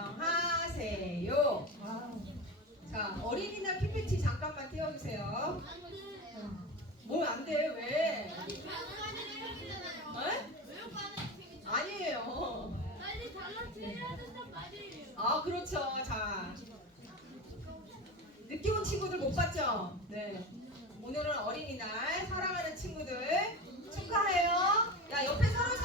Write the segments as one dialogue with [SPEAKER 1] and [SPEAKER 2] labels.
[SPEAKER 1] 안녕하세요. 자, 어린이날 PPT 잠깐만 띄워주세요. 뭘 안 돼? 왜? 아니에요. 빨리 달라져야 아, 그렇죠. 자. 늦게 온 친구들 못 봤죠? 네. 오늘은 어린이날 사랑하는 친구들 축하해요. 야, 옆에 서로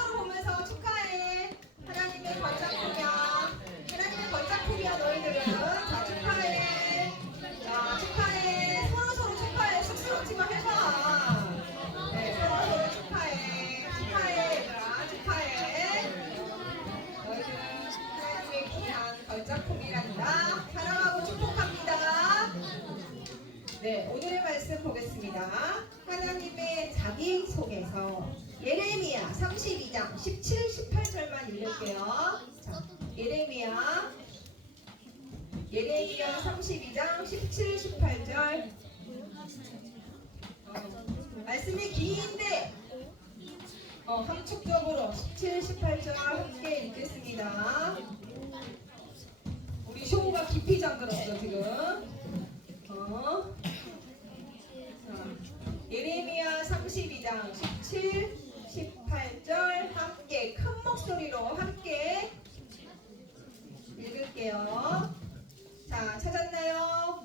[SPEAKER 1] 예레미야 32장 17, 18절 말씀이 긴데 어, 함축적으로 17, 18절 함께 읽겠습니다. 우리 쇼우가 깊이 잠들었어 지금. 어. 예레미야 32장 17, 18절 함께 큰 목소리로 함께 읽을게요. 자, 찾았나요?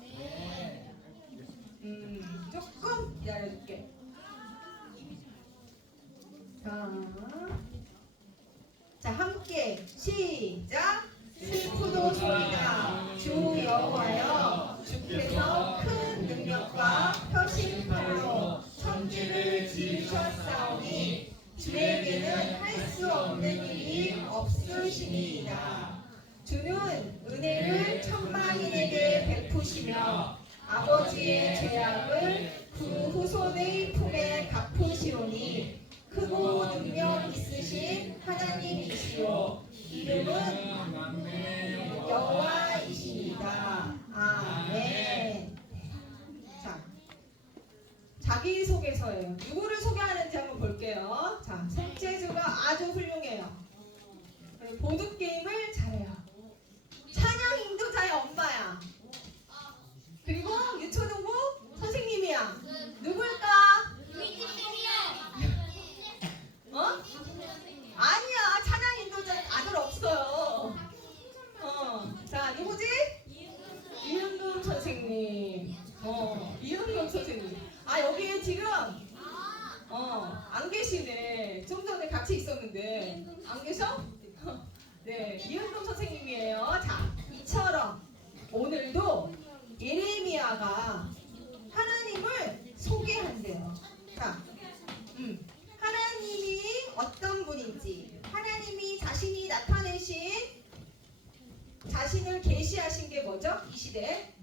[SPEAKER 1] 자신을 계시하신 게 뭐죠? 이 시대에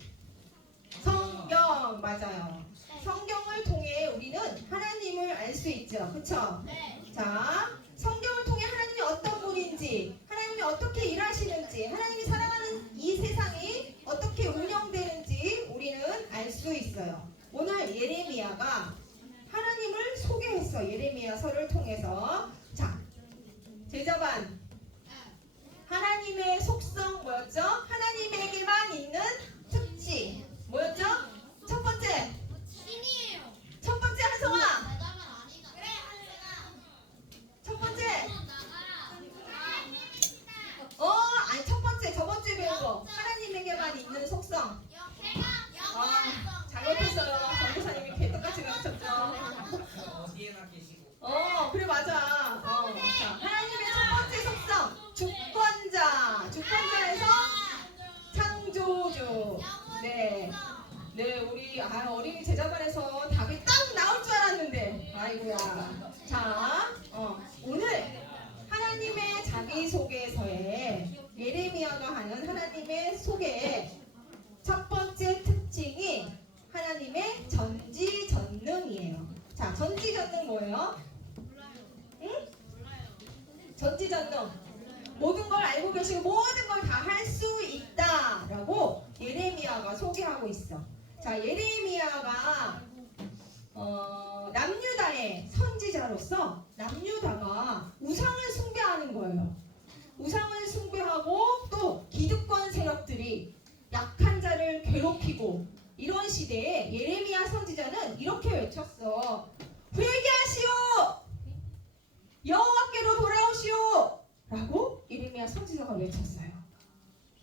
[SPEAKER 1] 성경 맞아요. 네. 성경을 통해 우리는 하나님을 알 수 있죠. 그쵸? 네. 자, 성경을 통해 하나님이 어떤 분인지, 하나님이 어떻게 일하시는지, 하나님이 살아가는 이 세상이 어떻게 운영되는지 우리는 알 수 있어요. 오늘 예레미야가 하나님을 소개했어. 예레미야서를 통해서 아, 어린이 제자반에서 예레미야가 어, 남유다의 선지자로서 남유다가 우상을 숭배하는 거예요. 우상을 숭배하고 또 기득권 세력들이 약한 자를 괴롭히고 이런 시대에 예레미야 선지자는 이렇게 외쳤어. 회개하시오! 여호와께로 돌아오시오! 라고 예레미야 선지자가 외쳤어요.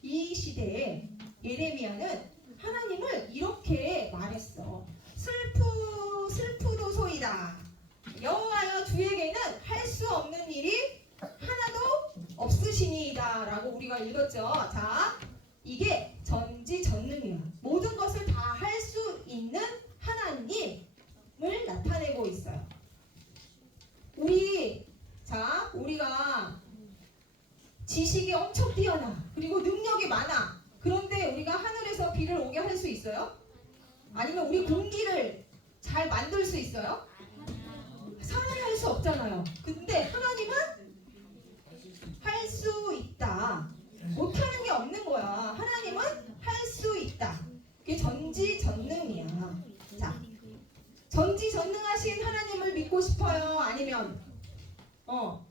[SPEAKER 1] 이 시대에 예레미야는 하나님을 이렇게 말했어. 슬프 슬프도소이다. 여호와여 주에게는 할 수 없는 일이 하나도 없으시니이다라고 우리가 읽었죠. 자, 이게 전지전능이야. 모든 것을 다 할 수 있는 하나님을 나타내고 있어요. 우리 자, 우리가 지식이 엄청 뛰어나. 그리고 능력이 많아. 그런데 우리가 하늘에서 비를 오게 할 수 있어요? 아니면 우리 공기를 잘 만들 수 있어요? 사람이 할 수 없잖아요. 근데 하나님은 할 수 있다. 못하는 게 없는 거야. 하나님은 할 수 있다. 그게 전지전능이야. 자, 전지전능하신 하나님을 믿고 싶어요? 아니면 어,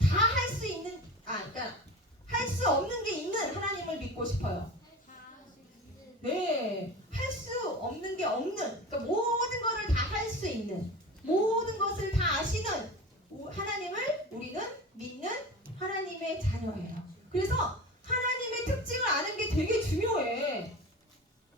[SPEAKER 1] 다할 수 있는 아, 그러니까 할 수 없는 게 있는 하나님을 믿고 싶어요. 네, 할 수 없는 게 없는, 그러니까 모든 것을 다 할 수 있는, 모든 것을 다 아시는 우- 하나님을 우리는 믿는 하나님의 자녀예요. 그래서 하나님의 특징을 아는 게 되게 중요해.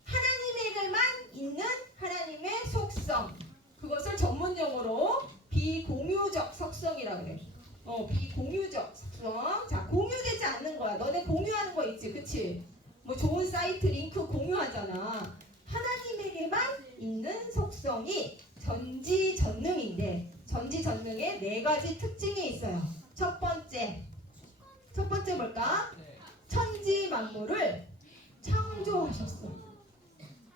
[SPEAKER 1] 하나님에게만 있는 하나님의 속성, 그것을 전문용어로 비공유적 속성이라 그래. 어, 비공유적 속성. 자, 공유되지 않는 거야. 너네 공유하는 거 있지, 그치? 뭐 좋은 사이트 링크 공유하잖아. 하나님에게만 있는 속성이 전지전능인데 전지전능에 네 가지 특징이 있어요. 첫 번째, 첫 번째 뭘까? 천지 만물을 창조하셨어.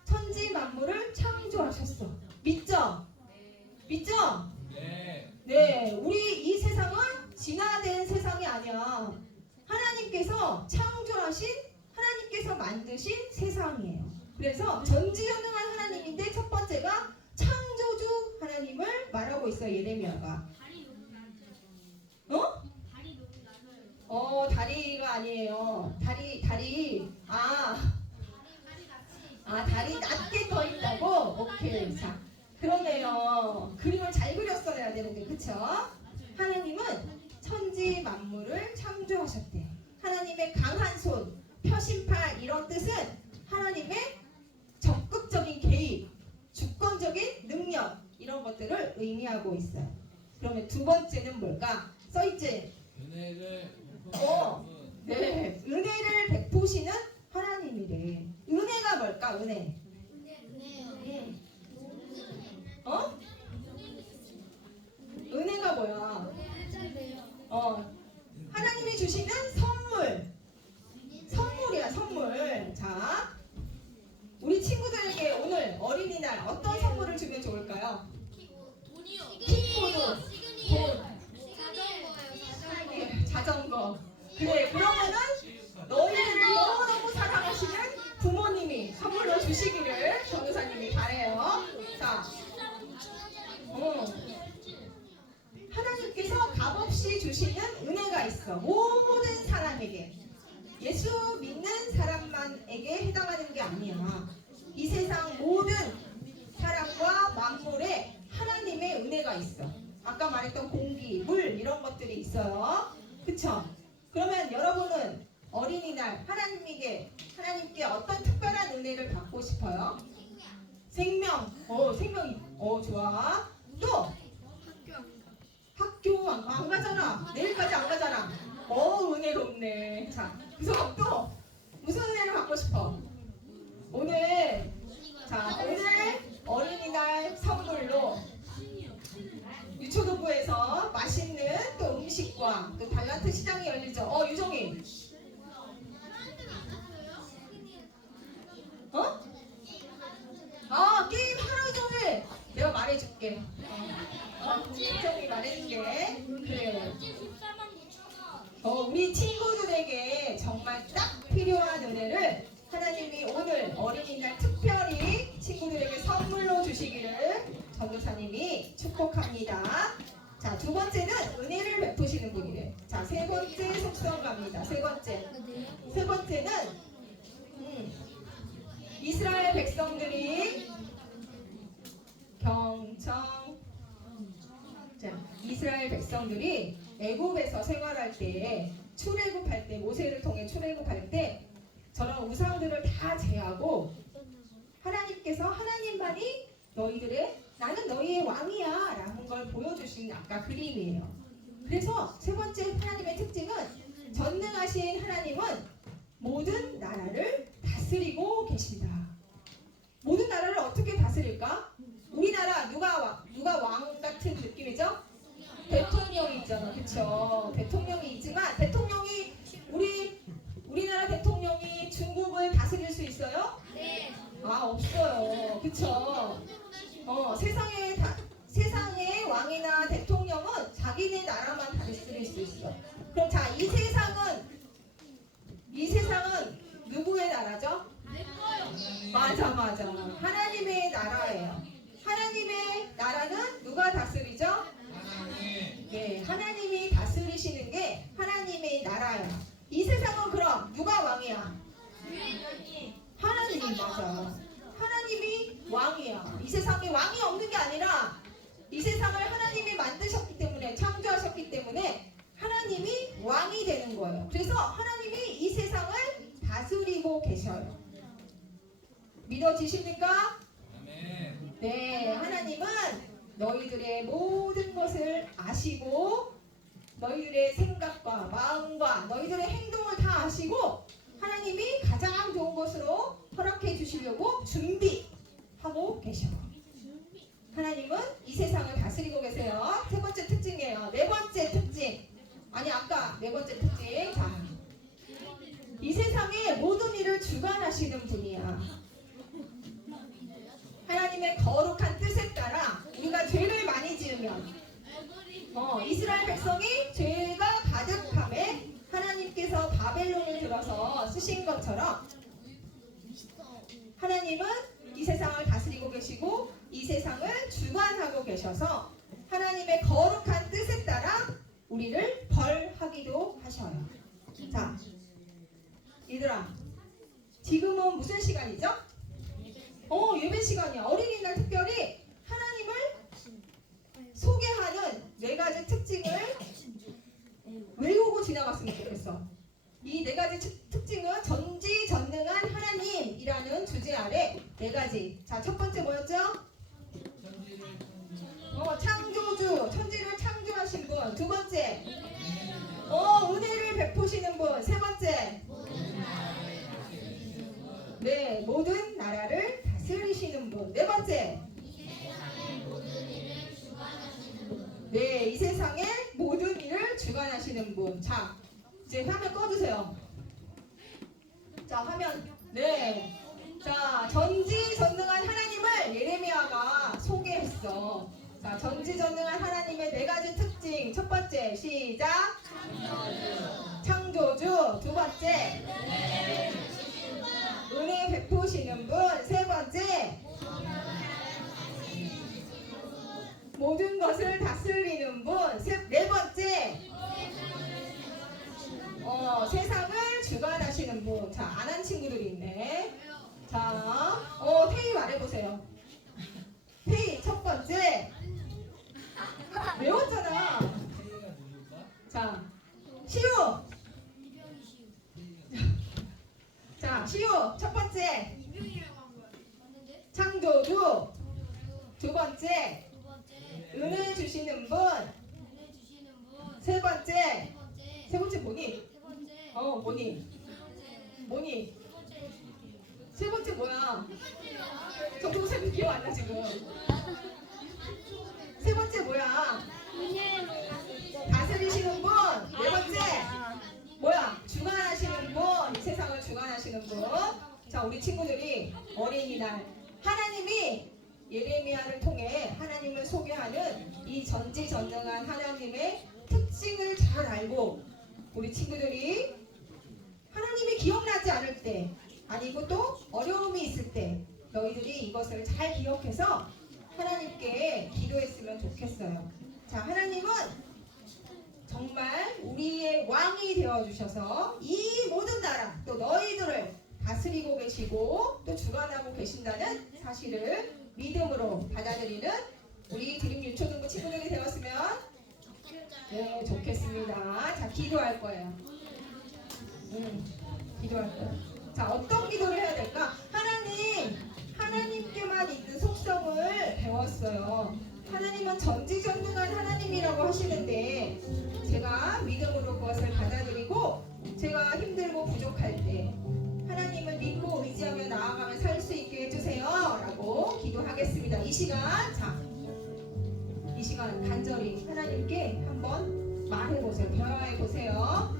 [SPEAKER 1] 천지 만물을 창조하셨어. 믿죠? 믿죠?
[SPEAKER 2] 네.
[SPEAKER 1] 네, 우리 이 세상은 진화된 세상이 아니야. 하나님께서 창조하신 하나님께서 만드신 세상이에요. 그래서 전지전능한 하나님인데 첫 번째가 창조주 하나님을 말하고 있어요. 예레미야가. 어? 어, 다리가 아니에요. 다리 다리 아, 아 다리 낮게 떠 있다고. 오케이. 자, 그러네요. 그림을 잘 그렸어야 되는데, 그쵸? 하나님은 천지 만물을 창조하셨대요. 하나님의 강한 손, 표심팔 이런 뜻은 하나님의 적극적인 개입, 주권적인 능력 이런 것들을 의미하고 있어요. 그러면 두 번째는 뭘까? 써있지?
[SPEAKER 2] 은혜를
[SPEAKER 1] 어. 네, 은혜를 베푸시는 하나님이래. 은혜가 뭘까? 은혜. 응. 어? 은혜가 뭐야? 어, 하나님이 주시는 선물. 선물이야, 선물. 자, 우리 친구들에게 오늘 어린이날 어떤 선물을 주면 좋을까요? 돈, 예, 자전거. 그래, 그러면은 너희를 너무너무 사랑하시는 부모님이 선물로 주시기를 전도사님이 바래요. 자, 어. 하나님께서 값없이 주시는 은혜가 있어. 모든 사람에게. 예수 믿는 사람만에게 해당하는 게 아니야. 이 세상 모든 사람과 만물에 하나님의 은혜가 있어. 아까 말했던 공기, 물 이런 것들이 있어요. 그쵸? 그러면 여러분은 어린이날 하나님에게 하나님께 어떤 특별한 은혜를 받고 싶어요? 생명. 어, 생명이. 어, 좋아. 또 학교 안, 안 가잖아. 내일까지 안 가잖아. 어, 은혜롭네. 자, 그래서 또 무슨 은혜를 받고 싶어? 오늘 자, 오늘 어린이날 선물로 유초도부에서 맛있는 또 음식과 또 달란트 시장이 열리죠. 어, 유정이. 백성들이 애굽에서 생활할 때 출애굽할 때 모세를 통해 출애굽할 때 저런 우상들을 다 제하고 하나님께서 하나님만이 너희들의 나는 너희의 왕이야 라는 걸 보여주신 아까 그림이에요. 그래서 세 번째 하나님의 특징은 전능하신 하나님은 모든 나라를 다스리고 계신다. 너희들의 모든 것을 아시고 너희들의 생각과 마음과 너희들의 행동을 다 아시고 하나님이 가장 좋은 것으로 허락해 주시려고 준비하고 계셔. 하나님은 이 세상을 다스리고 계세요. 세 번째 특징이에요. 네 번째 특징. 아니 아까 네 번째 특징. 자, 이 세상의 모든 일을 주관하시는 분이야. 하나님의 거룩한 뜻에 따라 우리가 죄를 많이 지으면 어, 이스라엘 백성이 죄가 가득함에 하나님께서 바벨론을 들어서 쓰신 것처럼 하나님은 이 세상을 다스리고 계시고 이 세상을 주관하고 계셔서 하나님의 거룩한 뜻에 따라 우리를 벌하기도 하셔요. 자, 얘들아, 지금은 무슨 시간이죠? 어, 예배 시간이야. 어린이날 특별히 하나님을 소개하는 네 가지 특징을 외우고 지나갔으면 좋겠어. 이 네 가지 특- 특징은 전지전능한 하나님이라는 주제 아래 네 가지. 자, 첫 번째 뭐였죠? 어, 창조주, 천지를 창조하신 분. 두 번째, 어, 은혜를 베푸시는 분. 세 번째, 네, 모든 나라를 다스리시는 분. 네 번째, 네, 이 세상의 모든 일을 주관하시는 분. 자, 이제 화면 꺼주세요. 자, 화면. 네. 자, 전지전능한 하나님을 예레미야가 소개했어. 자, 전지전능한 하나님의 네 가지 특징. 첫 번째, 시작. 창조주. 두 번째, 은혜 베푸시는 분. 세 번째, 모든 것을 다스리는 분. 세, 네 번째, 어, 세상을 주관하시는 분. 자, 안 한 친구들이 있네. 자, 어, 태희 말해보세요. 뭐야? 정동생 기억 안 나 지금. 세 번째 뭐야? 다스리시는 분. 네 번째 뭐야? 주관하시는 분. 이 세상을 주관하시는 분. 자, 우리 친구들이 어린이날 하나님이 예레미야를 통해 하나님을 소개하는 이 전지전능한 하나님의 특징을 잘 알고 우리 친구들이 하나님이 기억나지 않을 때 아니고 또 어려움이 있을 때 너희들이 이것을 잘 기억해서 하나님께 기도했으면 좋겠어요. 자, 하나님은 정말 우리의 왕이 되어 주셔서 이 모든 나라 또 너희들을 다스리고 계시고 또 주관하고 계신다는 사실을 믿음으로 받아들이는 우리 드림 유초등부 친구들이 되었으면 네 좋겠습니다. 자 기도할 거예요. 음, 기도할 거예요. 자 어떤 기도를 해야 될까? 하나님 하나님께만 있는 속성을 배웠어요. 하나님은 전지전능한 하나님이라고 하시는데 제가 믿음으로 그것을 받아들이고 제가 힘들고 부족할 때 하나님을 믿고 의지하며 나아가며 살 수 있게 해주세요 라고 기도하겠습니다 이 시간 자 이 시간 간절히 하나님께 한번 말해보세요 대화해보세요